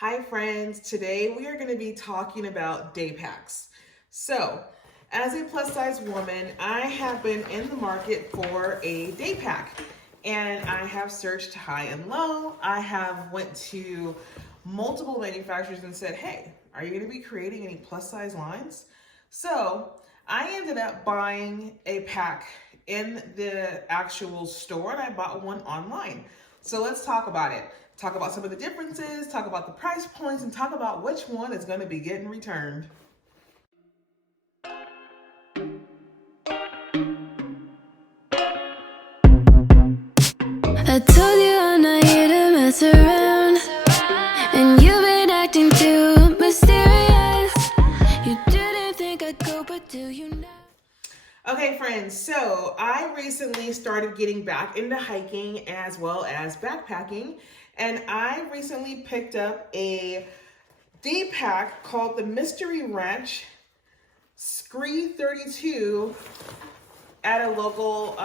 Hi friends, today we are going to be talking about day packs. So, as a plus size woman, I have been in the market for a day pack and I have searched high and low. I have went to multiple manufacturers and said, hey, are you going to be creating any plus size lines? So, I ended up buying a pack in the actual store and I bought one online. So let's talk about it. Talk about some of the differences, talk about the price points, and talk about which one is going to be getting returned. I told you I'm not here to mess around, and you've been acting too mysterious. You didn't think I'd go, but do you now? Okay, friends, so I recently started getting back into hiking as well as backpacking, and I recently picked up a day pack called the Mystery Ranch Scree 32 at a local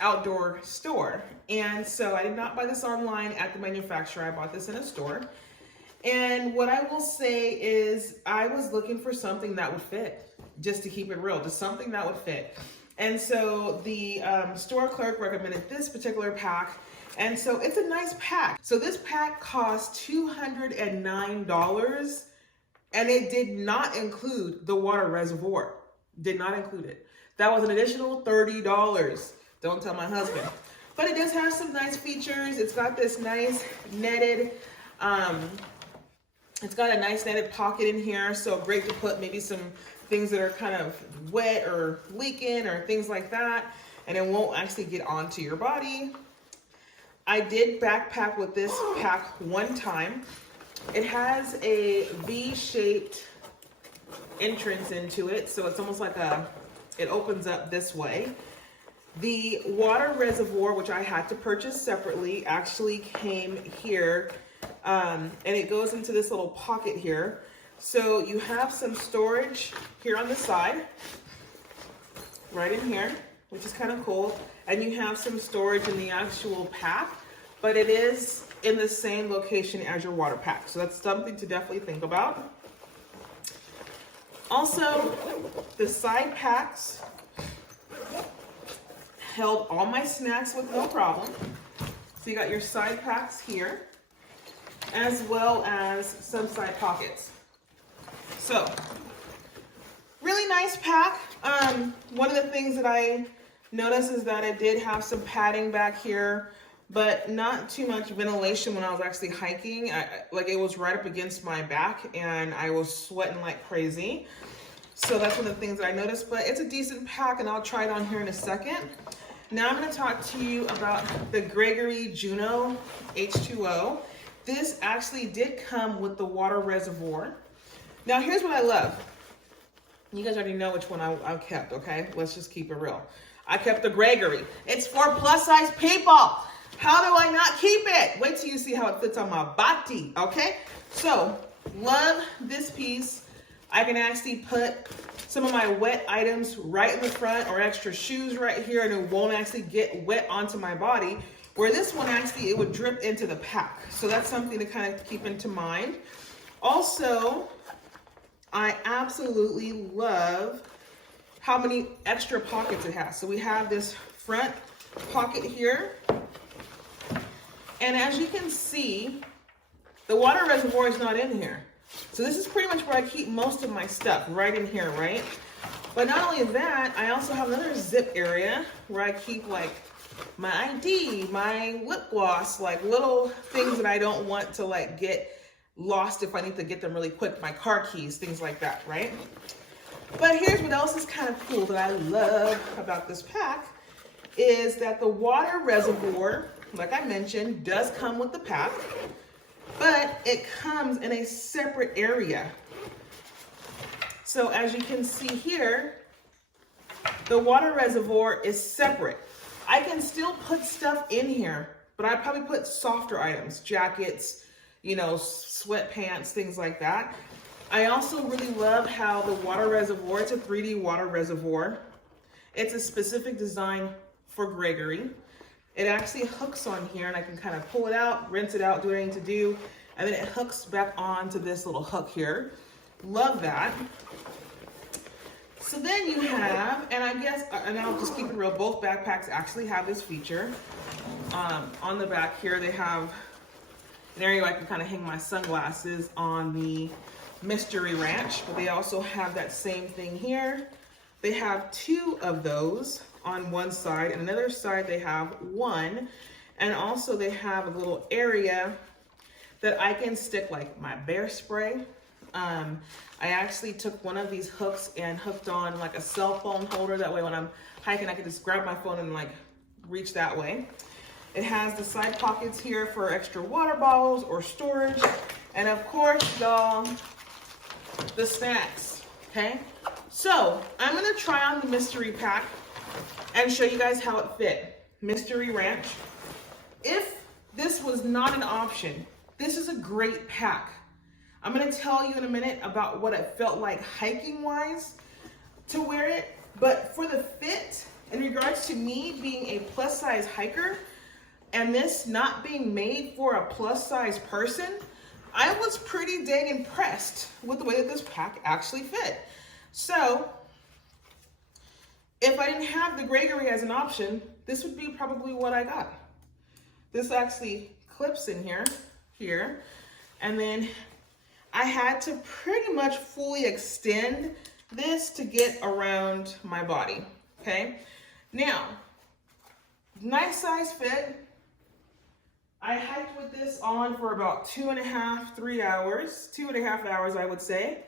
outdoor store. And so I did not buy this online at the manufacturer, I bought this in a store. And what I will say is I was looking for something that would fit, just to keep it real, just something that would fit. And so the store clerk recommended this particular pack. And so it's a nice pack. So this pack cost $209 and it did not include the water reservoir. Did not include it. That was an additional $30. Don't tell my husband. But it does have some nice features. It's got this nice netted, it's got a nice netted pocket in here. So great to put maybe some things that are kind of wet or leaking or things like that. And it won't actually get onto your body. I did backpack with this pack one time. It has a V-shaped entrance into it. So it's almost like it opens up this way. The water reservoir, which I had to purchase separately, actually came here, and it goes into this little pocket here. So you have some storage here on the side, right in here, which is kind of cool. And you have some storage in the actual pack, but it is in the same location as your water pack. So that's something to definitely think about. Also, the side packs held all my snacks with no problem. So you got your side packs here, as well as some side pockets. So, really nice pack. One of the things that I noticed is that it did have some padding back here, but not too much ventilation when I was actually hiking. Like it was right up against my back and I was sweating like crazy. So that's one of the things that I noticed, but it's a decent pack and I'll try it on here in a second. Now I'm going to talk to you about the Gregory Juno H2O. This actually did come with the water reservoir. Now here's what I love. You guys already know which one I kept, okay? Let's just keep it real. I kept the Gregory. It's for plus size people. How do I not keep it? Wait till you see how it fits on my body, okay? So, love this piece. I can actually put some of my wet items right in the front or extra shoes right here and it won't actually get wet onto my body. Where this one actually, it would drip into the pack. So that's something to kind of keep into mind. Also, I absolutely love how many extra pockets it has. So we have this front pocket here. And as you can see, the water reservoir is not in here. So this is pretty much where I keep most of my stuff, right in here, right? But not only that, I also have another zip area where I keep like my ID, my lip gloss, like little things that I don't want to like get lost if I need to get them really quick, my car keys, things like that, right? But here's what else is kind of cool that I love about this pack is that the water reservoir, like I mentioned, does come with the pack, but it comes in a separate area. So as you can see here, the water reservoir is separate. I can still put stuff in here, but I'd probably put softer items, jackets, you know, sweatpants, things like that. I also really love how the water reservoir, it's a 3D water reservoir. It's a specific design for Gregory. It actually hooks on here and I can kind of pull it out, rinse it out, do what I need to do. and then it hooks back onto this little hook here. Love that. So then you have, and I guess, and I'll just keep it real, both backpacks actually have this feature. On the back here, they have an area where I can kind of hang my sunglasses on the Mystery Ranch, but they also have that same thing here. They have two of those on one side, and another side they have one. And also they have a little area that I can stick like my bear spray. I actually took one of these hooks and hooked on like a cell phone holder. That way when I'm hiking, I can just grab my phone and like reach that way. It has the side pockets here for extra water bottles or storage. And of course, y'all, the snacks, okay? So I'm gonna try on the mystery pack and show you guys how it fit. Mystery Ranch. If this was not an option, this is a great pack. I'm gonna tell you in a minute about what it felt like hiking wise to wear it, but for the fit, in regards to me being a plus size hiker and this not being made for a plus size person, I was pretty dang impressed with the way that this pack actually fit. So if I didn't have the Gregory as an option, this would be probably what I got. This actually clips in here, and then I had to pretty much fully extend this to get around my body, okay? Now, nice size fit. I hiked with this on for about 3 hours, 2.5 hours, I would say.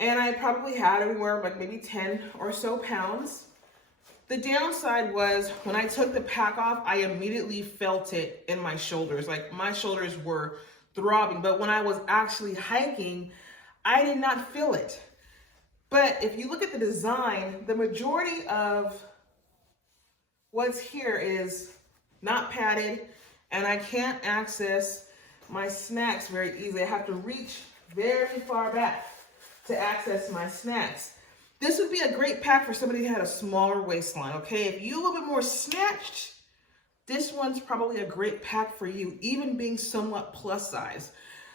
And I probably had anywhere like maybe 10 or so pounds. The downside was when I took the pack off, I immediately felt it in my shoulders. Like my shoulders were throbbing, but when I was actually hiking, I did not feel it. But if you look at the design, the majority of what's here is not padded, and I can't access my snacks very easily. I have to reach very far back to access my snacks. This would be a great pack for somebody who had a smaller waistline, okay? If you're a little bit more snatched, this one's probably a great pack for you, even being somewhat plus size.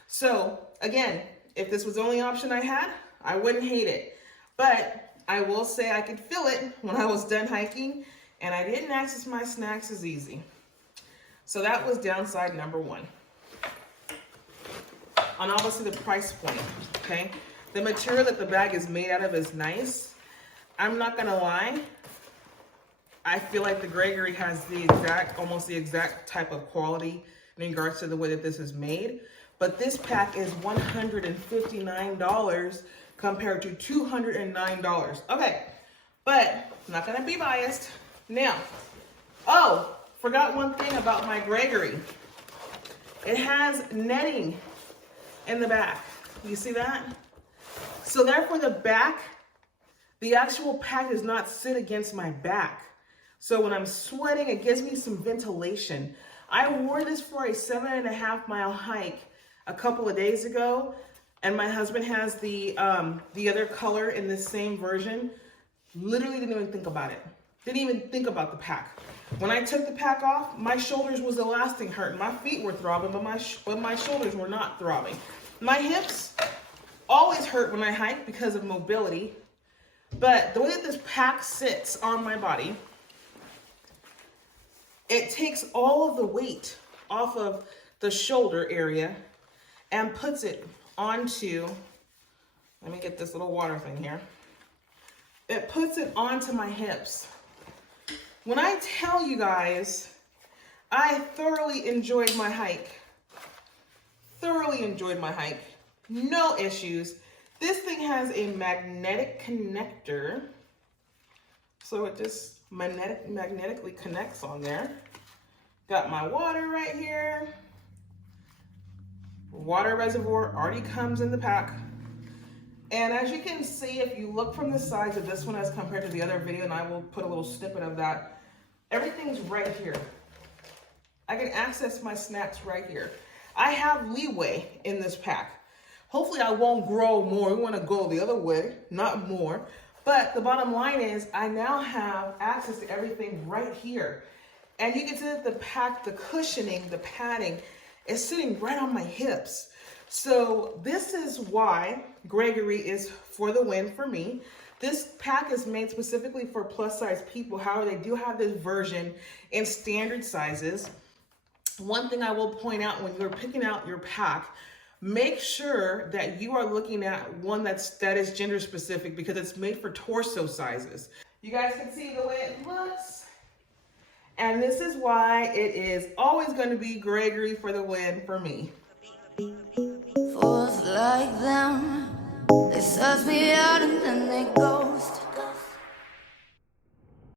So again, if this was the only option I had, I wouldn't hate it. But I will say I could feel it when I was done hiking, and I didn't access my snacks as easy. So that was downside number one. And obviously the price point, okay? The material that the bag is made out of is nice. I'm not gonna lie. I feel like the Gregory has almost the exact type of quality in regards to the way that this is made. But this pack is $159 compared to $209. Okay, but I'm not gonna be biased. Now, oh, forgot one thing about my Gregory. It has netting in the back. You see that? So therefore the back, the actual pack does not sit against my back. So when I'm sweating, it gives me some ventilation. I wore this for a 7.5 mile hike a couple of days ago, and my husband has the other color in the same version. Literally didn't even think about it. Didn't even think about the pack. When I took the pack off, my shoulders was the last thing hurting. My feet were throbbing, but my shoulders were not throbbing. My hips always hurt when I hike because of mobility, but the way that this pack sits on my body, it takes all of the weight off of the shoulder area and puts it onto, let me get this little water thing here. It puts it onto my hips. When I tell you guys, I thoroughly enjoyed my hike. Thoroughly enjoyed my hike. No issues. This thing has a magnetic connector. So it just magnetically connects on there. Got my water right here. Water reservoir already comes in the pack. And as you can see, if you look from the sides of this one as compared to the other video, and I will put a little snippet of that, everything's right here. I can access my snacks right here. I have leeway in this pack. Hopefully I won't grow more. We want to go the other way, not more. But the bottom line is I now have access to everything right here. And you can see that the pack, the cushioning, the padding is sitting right on my hips. So this is why Gregory is for the win for me. This pack is made specifically for plus size people. However, they do have this version in standard sizes. One thing I will point out when you're picking out your pack, make sure that you are looking at one that is gender specific, because it's made for torso sizes. You guys can see the way it looks. And this is why it is always going to be Gregory for the win for me. Fools like them, they suss me out and then they ghost.